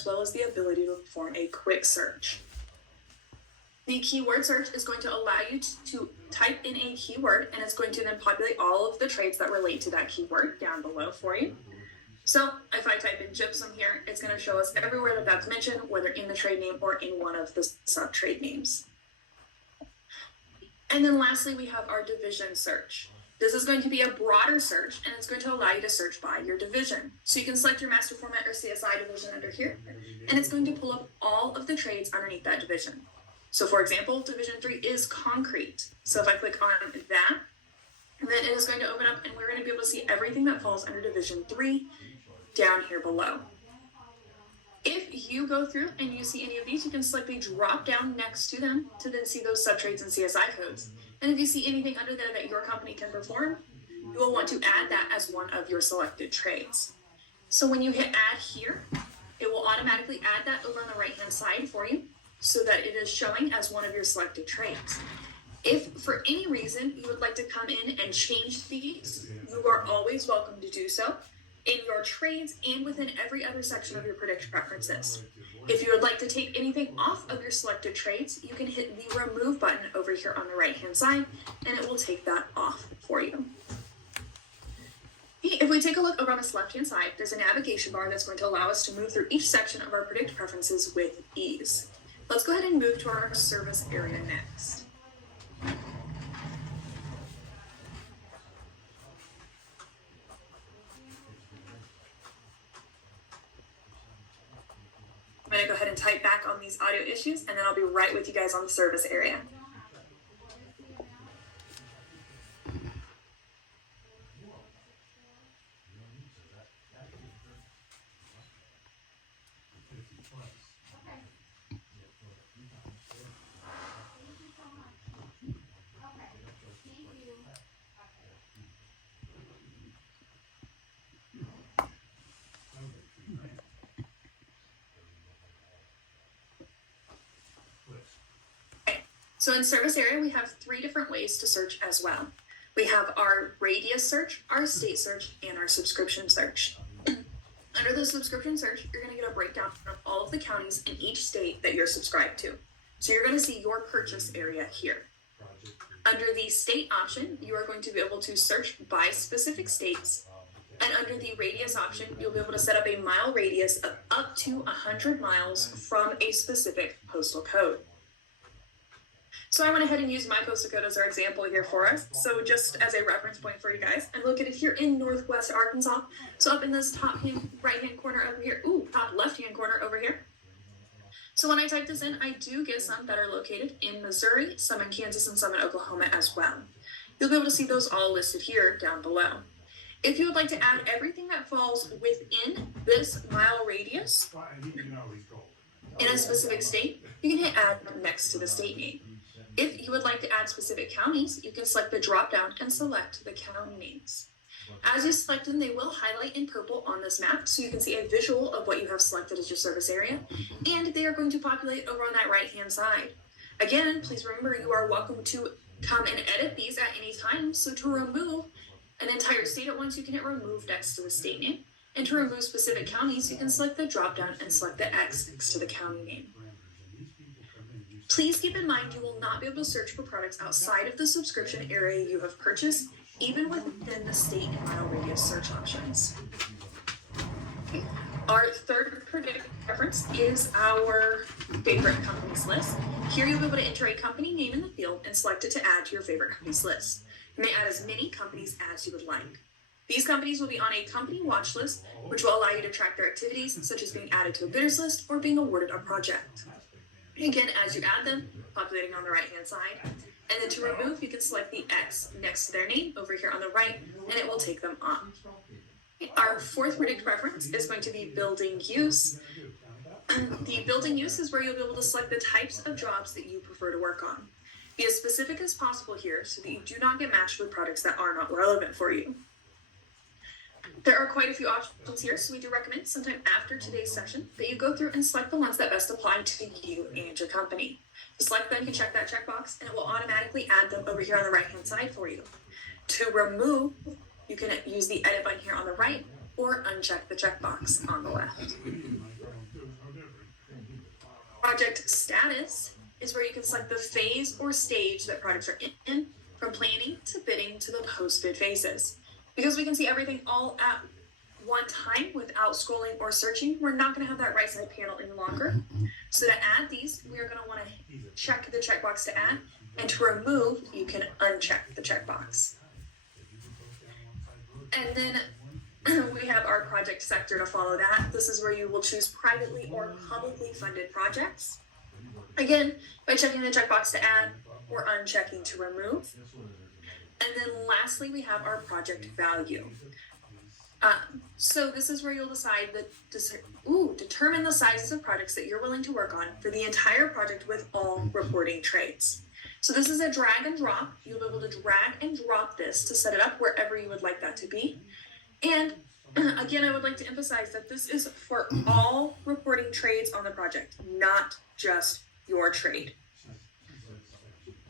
as well as the ability to perform a quick search. The keyword search is going to allow you to type in a keyword, and it's going to then populate all of the trades that relate to that keyword down below for you. So if I type in gypsum here, it's going to show us everywhere that that's mentioned, whether in the trade name or in one of the sub-trade names. And then lastly, we have our division search. This is going to be a broader search, and it's going to allow you to search by your division. So you can select your master format or CSI division under here, and it's going to pull up all of the trades underneath that division. So for example, division 3 is concrete. So if I click on that, then it is going to open up, and we're going to be able to see everything that falls under division 3 down here below. If you go through and you see any of these, you can select the drop down next to them to then see those subtrades and CSI codes. And if you see anything under there that your company can perform, you will want to add that as one of your selected trades. So when you hit add here, it will automatically add that over on the right hand side for you so that it is showing as one of your selected trades. If for any reason you would like to come in and change these, you are always welcome to do so in your trades and within every other section of your predict preferences. If you would like to take anything off of your selected trades, you can hit the remove button over here on the right hand side, and it will take that off for you. If we take a look over on this left hand side, there's a navigation bar that's going to allow us to move through each section of our predict preferences with ease. Let's go ahead and move to our service area next. I'm going to go ahead and type back on these audio issues, and then I'll be right with you guys on the service area. So in service area, we have 3 different ways to search as well. We have our radius search, our state search, and our subscription search. Under the subscription search, you're going to get a breakdown of all of the counties in each state that you're subscribed to. So you're going to see your purchase area here. Under the state option, you are going to be able to search by specific states. And under the radius option, you'll be able to set up a mile radius of up to 100 miles from a specific postal code. So I went ahead and used my postal code as our example here for us. So just as a reference point for you guys, I'm located here in Northwest Arkansas. So up in this top right-hand corner over here, top left-hand corner over here. So when I type this in, I do get some that are located in Missouri, some in Kansas, and some in Oklahoma as well. You'll be able to see those all listed here down below. If you would like to add everything that falls within this mile radius in a specific state, you can hit add next to the state name. If you would like to add specific counties, you can select the drop down and select the county names. As you select them, they will highlight in purple on this map, so you can see a visual of what you have selected as your service area, and they are going to populate over on that right hand side. Again, please remember you are welcome to come and edit these at any time. So to remove an entire state at once, you can hit remove next to the state name, and to remove specific counties, you can select the drop down and select the X next to the county name. Please keep in mind you will not be able to search for products outside of the subscription area you have purchased, even within the state and mile radius search options. Okay. Our third predict preference is our favorite companies list. Here you'll be able to enter a company name in the field and select it to add to your favorite companies list. You may add as many companies as you would like. These companies will be on a company watch list, which will allow you to track their activities, such as being added to a bidders list or being awarded a project. Again, as you add them, populating on the right-hand side. And then to remove, you can select the X next to their name over here on the right, and it will take them off. Our fourth predict preference is going to be building use. The building use is where you'll be able to select the types of jobs that you prefer to work on. Be as specific as possible here so that you do not get matched with products that are not relevant for you. There are quite a few options here, so we do recommend sometime after today's session that you go through and select the ones that best apply to you and your company. To select them, you can check that checkbox, and it will automatically add them over here on the right-hand side for you. To remove, you can use the edit button here on the right, or uncheck the checkbox on the left. Project status is where you can select the phase or stage that projects are in, from planning to bidding to the post-bid phases. Because we can see everything all at one time without scrolling or searching, we're not going to have that right side panel any longer. So to add these, we are going to want to check the checkbox to add, and to remove, you can uncheck the checkbox. And then we have our project sector to follow that. This is where you will choose privately or publicly funded projects. Again, by checking the checkbox to add or unchecking to remove. And then lastly, we have our project value. So this is where you'll determine the sizes of projects that you're willing to work on for the entire project with all reporting trades. So this is a drag and drop. You'll be able to drag and drop this to set it up wherever you would like that to be. And again, I would like to emphasize that this is for all reporting trades on the project, not just your trade.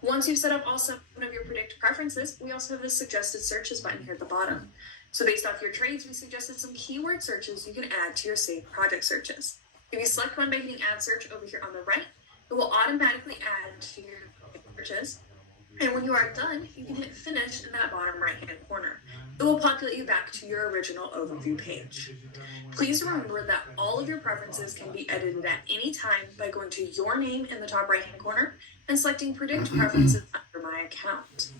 Once you've set up all 7 of your predict preferences, we also have this suggested searches button here at the bottom. So based off your trades, we suggested some keyword searches you can add to your saved project searches. If you select one by hitting add search over here on the right, it will automatically add to your searches. And when you are done, you can hit finish in that bottom right hand corner. It will populate you back to your original overview page. Please remember that all of your preferences can be edited at any time by going to your name in the top right hand corner and selecting predict preferences under my account.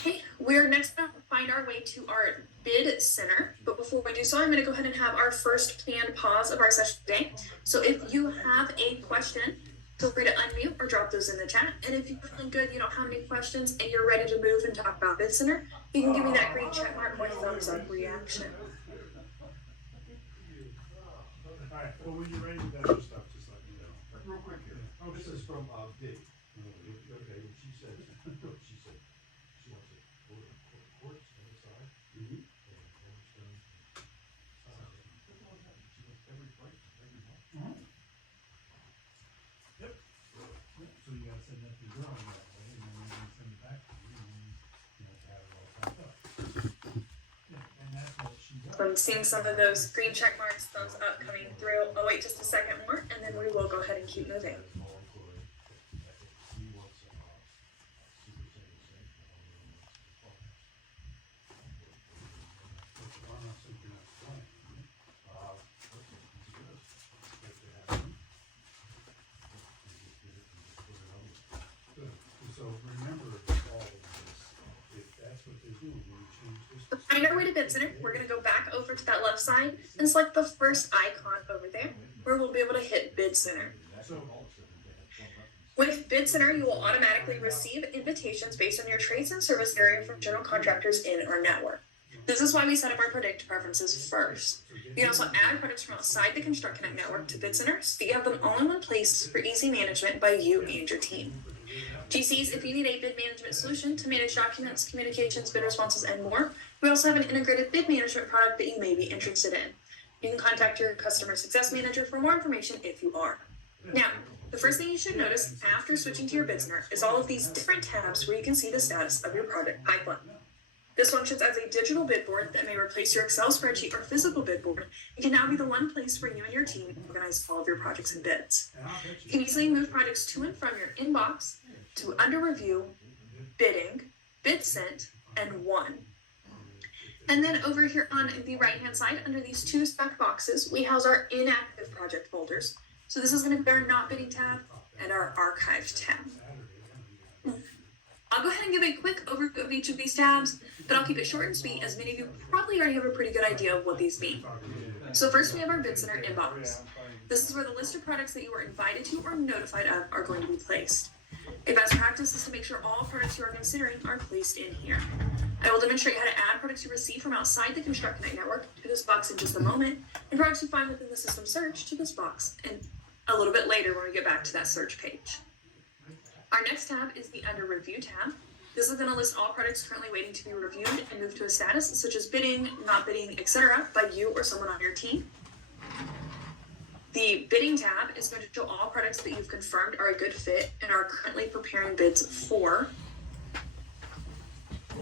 Okay, we're next going to find our way to our bid center, but before we do so, I'm going to go ahead and have our first planned pause of our session today. So if you have a question, feel free to unmute or drop those in the chat. And if you're feeling good, you don't have any questions, and you're ready to move and talk about bid center, you can give me that green check mark or thumbs up reaction. All right, well, when you're ready with that other stuff, just let me know. Real quick here. Oh, this is from Dave. Okay, she said, she wants it quartz on the side. And cornerstone. She wants every price, every month. Yep. So you gotta send that to your drawing that way, and then we're gonna send it back to you, and then you have to have it all typed up. Yeah, and that's what she does. I'm seeing some of those green check marks, thumbs up coming through. I'll wait just a second more, and then we will go ahead and keep moving. So remember all of this, if that's what they do, when you change this. To find our way to bid center, we're going to go back over to that left side and select the first icon over there, where we'll be able to hit bid center. With bid center, you will automatically receive invitations based on your trades and service area from general contractors in our network. This is why we set up our predict preferences first. You can also add products from outside the Construct Connect network to bid center, so that you have them all in one place for easy management by you and your team. GCs, if you need a bid management solution to manage documents, communications, bid responses, and more, we also have an integrated bid management product that you may be interested in. You can contact your customer success manager for more information if you are. Now, the first thing you should notice after switching to your bid center is all of these different tabs where you can see the status of your project pipeline. This functions as a digital bid board that may replace your Excel spreadsheet or physical bid board. It can now be the one place where you and your team organize all of your projects and bids. You can easily move projects to and from your inbox to under review, bidding, bid sent, and won. And then over here on the right hand side, under these 2 stacked boxes, we house our inactive project folders. So this is going to be our not bidding tab and our archived tab. I'll go ahead and give a quick overview of each of these tabs, but I'll keep it short and sweet, as many of you probably already have a pretty good idea of what these mean. So first we have our bid center inbox. This is where the list of products that you were invited to or notified of are going to be placed. A best practice is to make sure all products you are considering are placed in here. I will demonstrate how to add products you receive from outside the Construct Connect network to this box in just a moment, and products you find within the system search to this box, and a little bit later when we get back to that search page. Our next tab is the Under Review tab. This is going to list all products currently waiting to be reviewed and moved to a status such as bidding, not bidding, etc. by you or someone on your team. The Bidding tab is going to show all products that you've confirmed are a good fit and are currently preparing bids for.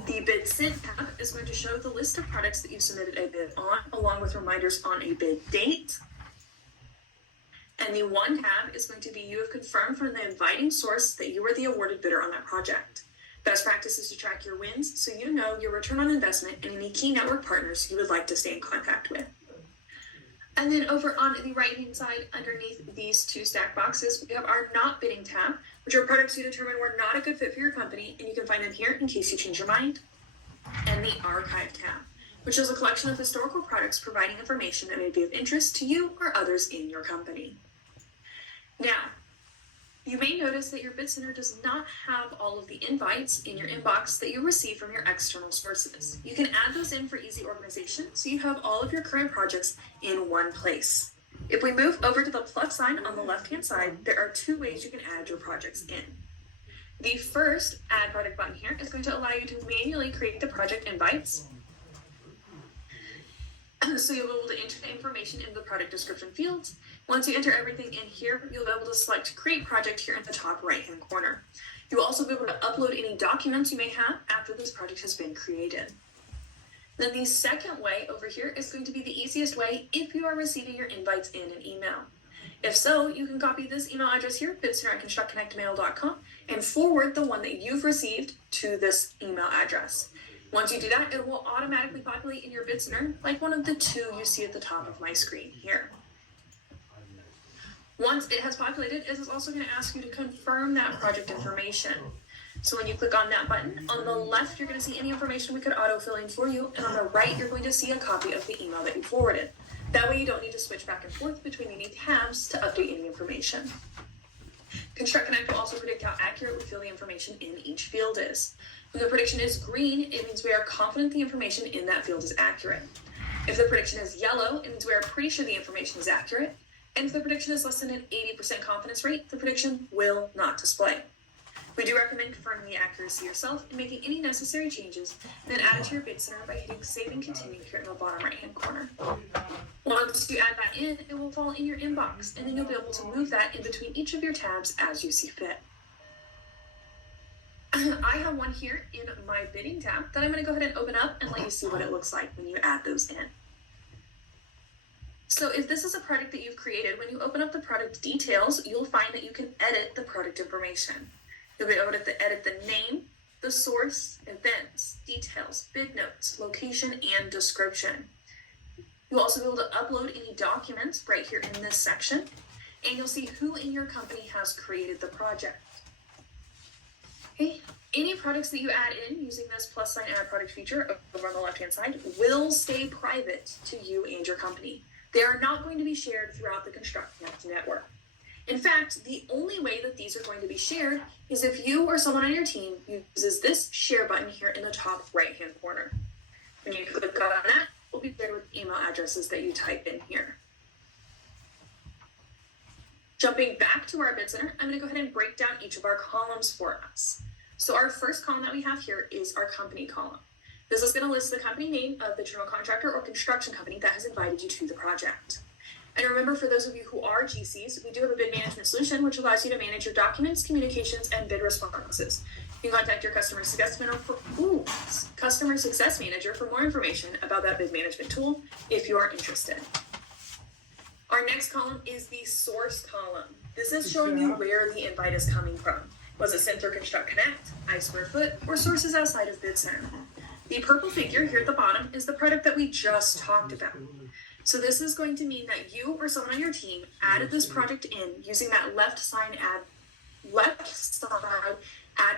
The Bid Sent tab is going to show the list of products that you've submitted a bid on, along with reminders on a bid date. And the one tab is going to be you have confirmed from the inviting source that you were the awarded bidder on that project. Best practice is to track your wins so you know your return on investment and any key network partners you would like to stay in contact with. And then over on the right-hand side, underneath these two stack boxes, we have our not bidding tab, which are products you determine were not a good fit for your company, and you can find them here in case you change your mind. And the archive tab, which is a collection of historical products providing information that may be of interest to you or others in your company. Now, you may notice that your Bid Center does not have all of the invites in your inbox that you receive from your external sources. You can add those in for easy organization, so you have all of your current projects in one place. If we move over to the plus sign on the left-hand side, there are two ways you can add your projects in. The first Add Project button here is going to allow you to manually create the project invites. So you'll be able to enter the information in the product description fields. Once you enter everything in here, you'll be able to select Create Project here in the top right-hand corner. You'll also be able to upload any documents you may have after this project has been created. Then the second way over here is going to be the easiest way if you are receiving your invites in an email. If so, you can copy this email address here, bidcenter@constructconnectmail.com, and forward the one that you've received to this email address. Once you do that, it will automatically populate in your Bid Center, like one of the two you see at the top of my screen here. Once it has populated, it is also going to ask you to confirm that project information. So when you click on that button, on the left, you're going to see any information we could autofill in for you, and on the right, you're going to see a copy of the email that you forwarded. That way you don't need to switch back and forth between any tabs to update any information. Construct Connect will also predict how accurate we feel the information in each field is. When the prediction is green, it means we are confident the information in that field is accurate. If the prediction is yellow, it means we are pretty sure the information is accurate. And if the prediction is less than an 80% confidence rate, the prediction will not display. We do recommend confirming the accuracy yourself and making any necessary changes, then add it to your Bid Center by hitting Save and Continue here in the bottom right-hand corner. Once you add that in, it will fall in your inbox, and then you'll be able to move that in between each of your tabs as you see fit. I have one here in my bidding tab that I'm going to go ahead and open up and let you see what it looks like when you add those in. So if this is a product that you've created, when you open up the product details, you'll find that you can edit the product information. You'll be able to edit the name, the source, events, details, bid notes, location, and description. You'll also be able to upload any documents right here in this section, and you'll see who in your company has created the project. Okay. Any products that you add in using this plus sign add product feature over on the left-hand side will stay private to you and your company. They are not going to be shared throughout the Construct Connect network. In fact, the only way that these are going to be shared is if you or someone on your team uses this share button here in the top right-hand corner. When you click on that, it will be shared with email addresses that you type in here. Jumping back to our Bid Center, I'm going to go ahead and break down each of our columns for us. So our first column that we have here is our company column. This is going to list the company name of the general contractor or construction company that has invited you to the project. And remember, for those of you who are GCs, we do have a bid management solution which allows you to manage your documents, communications, and bid responses. You can contact your customer success manager for more information about that bid management tool if you are interested. Our next column is the source column. This is showing you where the invite is coming from. Was it sent through Construct Connect, iSquareFoot, or sources outside of Bid Center? The purple figure here at the bottom is the product that we just talked about. So this is going to mean that you or someone on your team added this project in using that left side add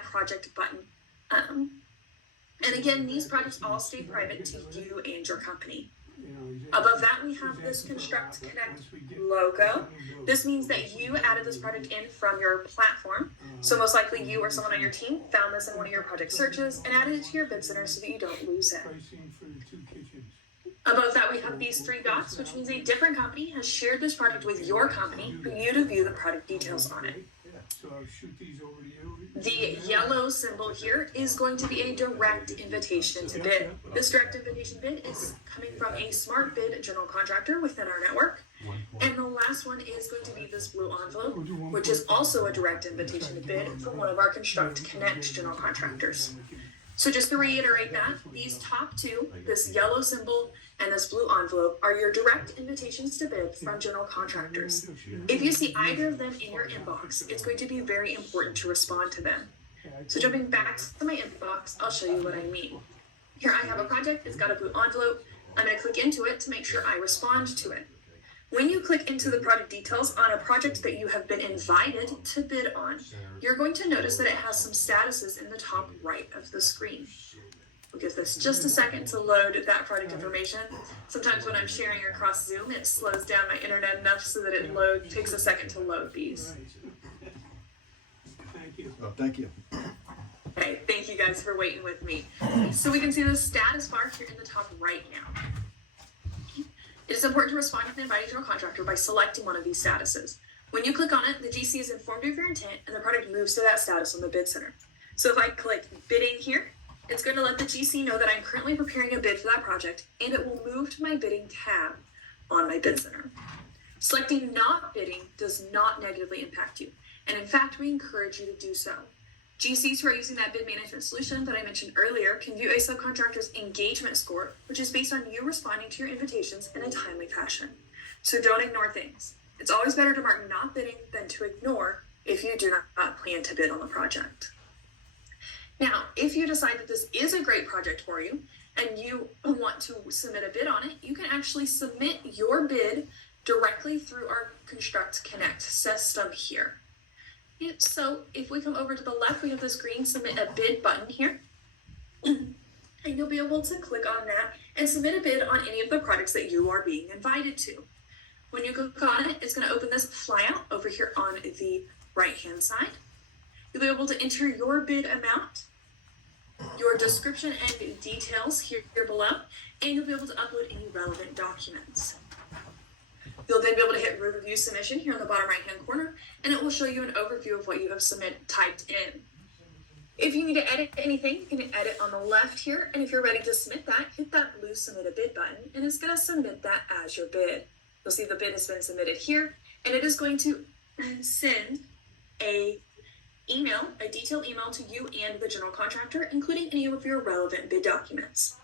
project button. And again, these projects all stay private to you and your company. Above that, we have this Construct Connect logo. This means that you added this project in from your platform. So most likely you or someone on your team found this in one of your project searches and added it to your Bid Center so that you don't lose it. Above that, we have these three dots, which means a different company has shared this project with your company for you to view the product details on it. So I'll shoot these over to you. The yellow symbol here is going to be a direct invitation to bid. This direct invitation bid is coming from a smart bid general contractor within our network. And the last one is going to be this blue envelope, which is also a direct invitation to bid from one of our Construct Connect general contractors. So just to reiterate that, these top two, this yellow symbol and this blue envelope are your direct invitations to bid from general contractors. If you see either of them in your inbox, it's going to be very important to respond to them. So jumping back to my inbox, I'll show you what I mean. Here I have a project, it's got a blue envelope. I'm going to click into it to make sure I respond to it. When you click into the project details on a project that you have been invited to bid on, you're going to notice that it has some statuses in the top right of the screen. We'll give this just a second to load that project information. Sometimes when I'm sharing across Zoom, it slows down my internet enough so that it takes a second to load these. Thank you. Well, thank you. Okay, thank you guys for waiting with me. So we can see the status bar here in the top right now. It is important to respond to the invited general contractor by selecting one of these statuses. When you click on it, the GC is informed of your intent and the project moves to that status on the bid center. So if I click bidding here, it's going to let the GC know that I'm currently preparing a bid for that project, and it will move to my bidding tab on my bid center. Selecting not bidding does not negatively impact you, and in fact, we encourage you to do so. GCs who are using that bid management solution that I mentioned earlier can view a subcontractor's engagement score, which is based on you responding to your invitations in a timely fashion. So don't ignore things. It's always better to mark not bidding than to ignore if you do not plan to bid on the project. Now, if you decide that this is a great project for you and you want to submit a bid on it, you can actually submit your bid directly through our Construct Connect system here. So if we come over to the left, we have this green submit a bid button here. And you'll be able to click on that and submit a bid on any of the projects that you are being invited to. When you click on it, it's going to open this flyout over here on the right-hand side. You'll be able to enter your bid amount, your description and details here below, and you'll be able to upload any relevant documents. You'll then be able to hit review submission here on the bottom right-hand corner, and it will show you an overview of what you have typed in. If you need to edit anything, you can edit on the left here, and if you're ready to submit that, hit that blue submit a bid button, and it's going to submit that as your bid. You'll see the bid has been submitted here, and it is going to send a detailed email to you and the general contractor, including any of your relevant bid documents.